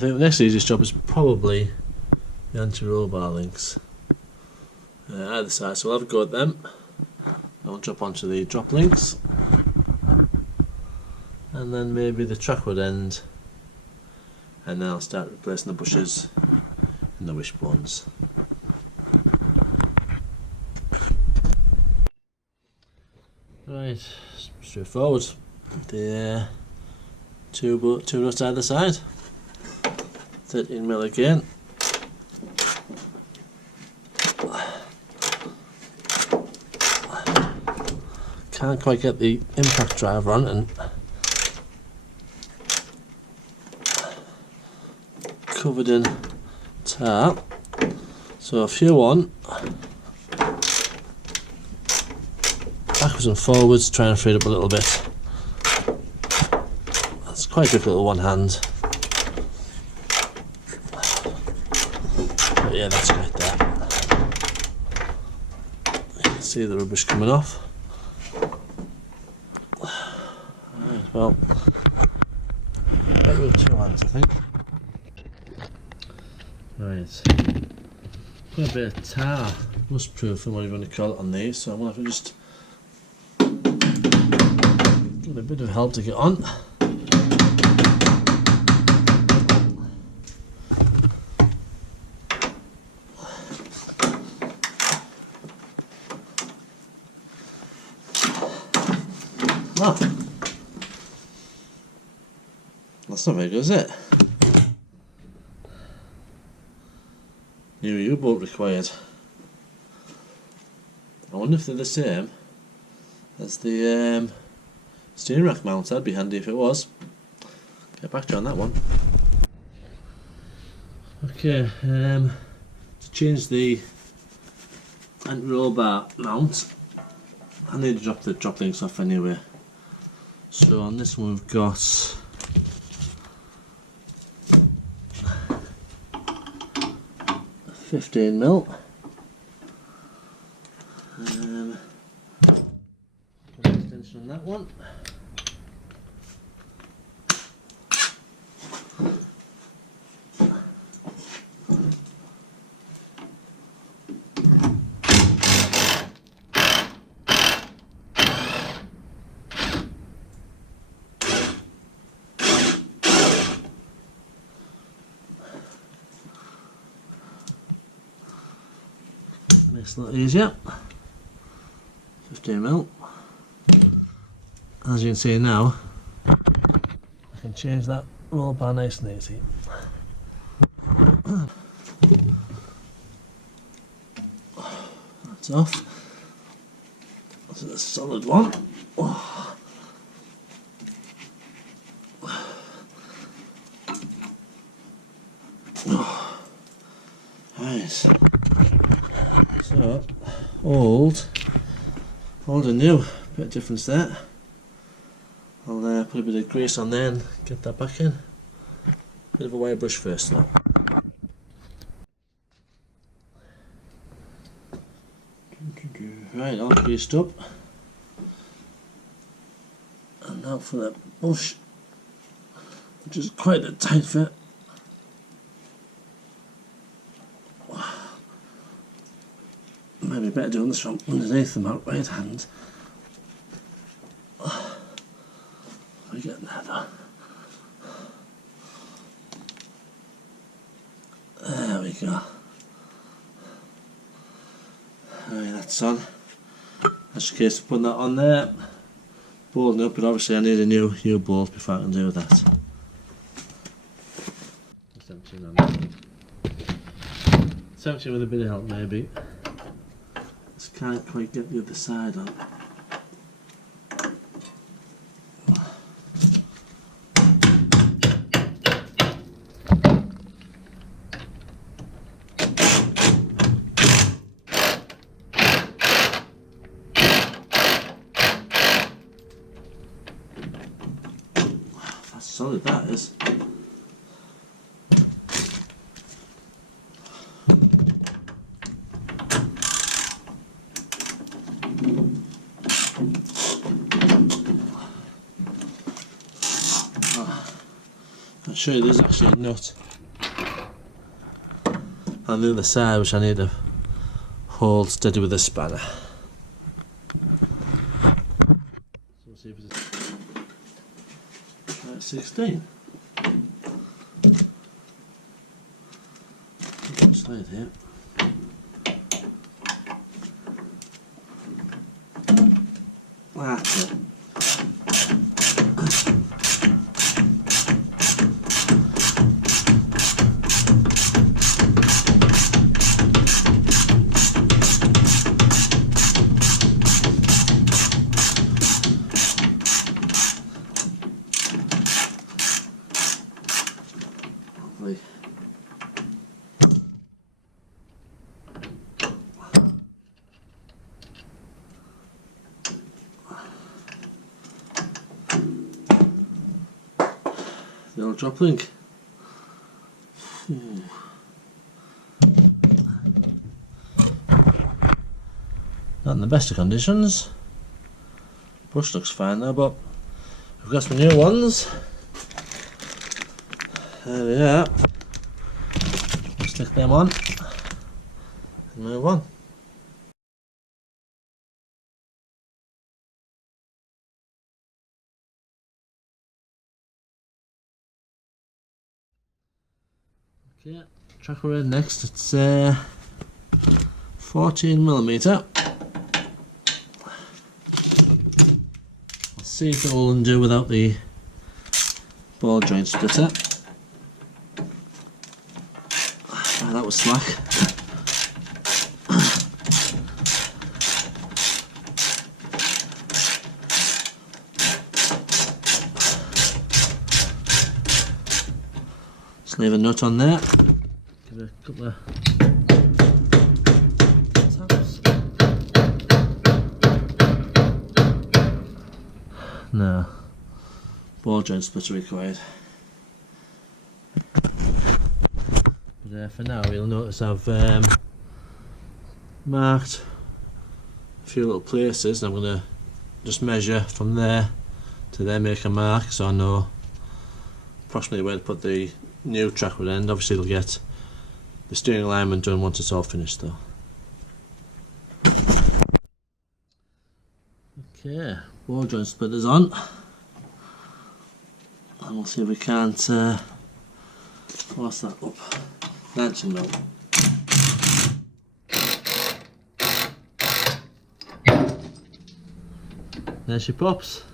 think the next easiest job is probably the anti-roll bar links either side, so I'll have a go at them. I'll drop onto the drop links, and then maybe the trackwood end, and then I'll start replacing the bushes and the wishbones. Right, straightforward. The two nuts either side. 13mm again. Can't quite get the impact driver on and covered in tar. So if you want, backwards and forwards, try and free it up a little bit. That's quite difficult with one hand. But yeah, that's right there. You can see the rubbish coming off. Right, well, better with two hands, I think. Right, put a bit of tar, rust proof and what you want to call it on these, so I'm going to have to just give it a bit of help to get on. Oh, that's not very good, is it? New U-bolt required. I wonder if they're the same as the steering rack mount. That'd be handy if it was. Get back to you on that one. Okay, to change the anti-roll bar mount, I need to drop the drop links off anyway. So on this one we've got 15mm. Put an extension on that one. Makes it a lot easier. 15mm. As you can see now, I can change that roll bar nice and easy. That's off. That's a solid one. Nice. So, old and new, bit of difference there. I'll put a bit of grease on there and get that back in. Bit of a wire brush first though. Right, all greased up. And now for that bush, which is quite a tight fit. Maybe better doing this from underneath the mount right hand. We get there though. There we go. Right, that's on. That's the case of putting that on there. Bolting up, but obviously I need a new U-bolt before I can do that. Just emptying on that. It's emptying with a bit of help maybe. Just can't quite get the other side on. That's solid, that is. I'll show you, there's actually a nut and the other side, which I need to hold steady with the spanner. So we'll see if it's try 16. Slide here. That's it. Lovely. The old Droplink. Not in the best of conditions. Brush looks fine though, but I've got some new ones. There we are. Stick them on and move on. Okay, tracker in next. It's 14mm. Let's see if it will undo without the ball joint splitter. Ah, that was slack. Just leave a nut on there. Give it a couple of taps. No, ball joint splitter required. But for now, you'll notice I've marked a few little places, and I'm going to just measure from there to there, make a mark so I know approximately where to put the new tracker end. Obviously it'll get the steering alignment done once it's all finished though. Okay, ball joint splitters on, and we'll see if we can't force that up nice and low. There she pops.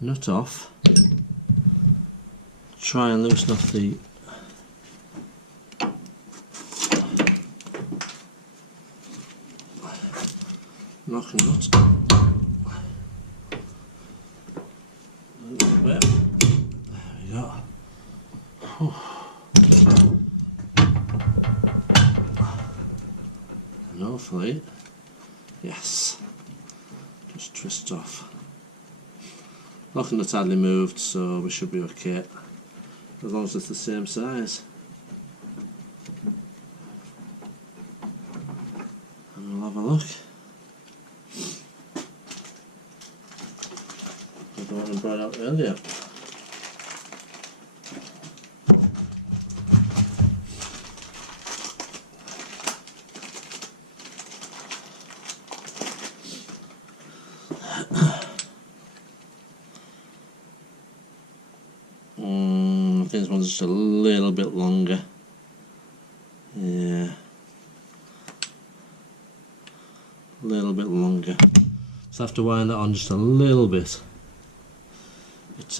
Nut off. Try and loosen off the locking nut. A little bit. There we go. And hopefully, yes, just twist off. Locking nut's hardly moved, so we should be okay as long as it's the same size. And we'll have a look. I don't want to brought out earlier. I think this one's just a little bit longer. Yeah, a little bit longer. So I have to wind that on just a little bit. But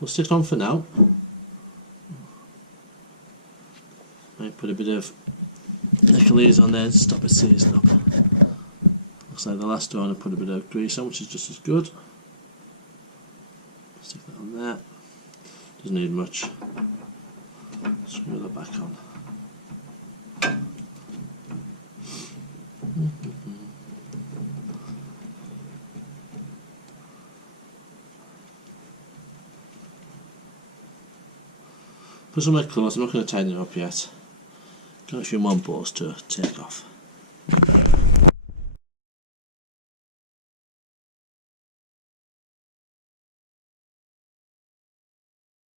we'll stick it on for now. Might put a bit of nickel on there to stop it seizing up. Looks like the last one I put a bit of grease on, which is just as good. Stick that on there. Doesn't need much. Screw that back on. Put some close. I'm not going to tighten it up yet. Got a few more bolts to take off.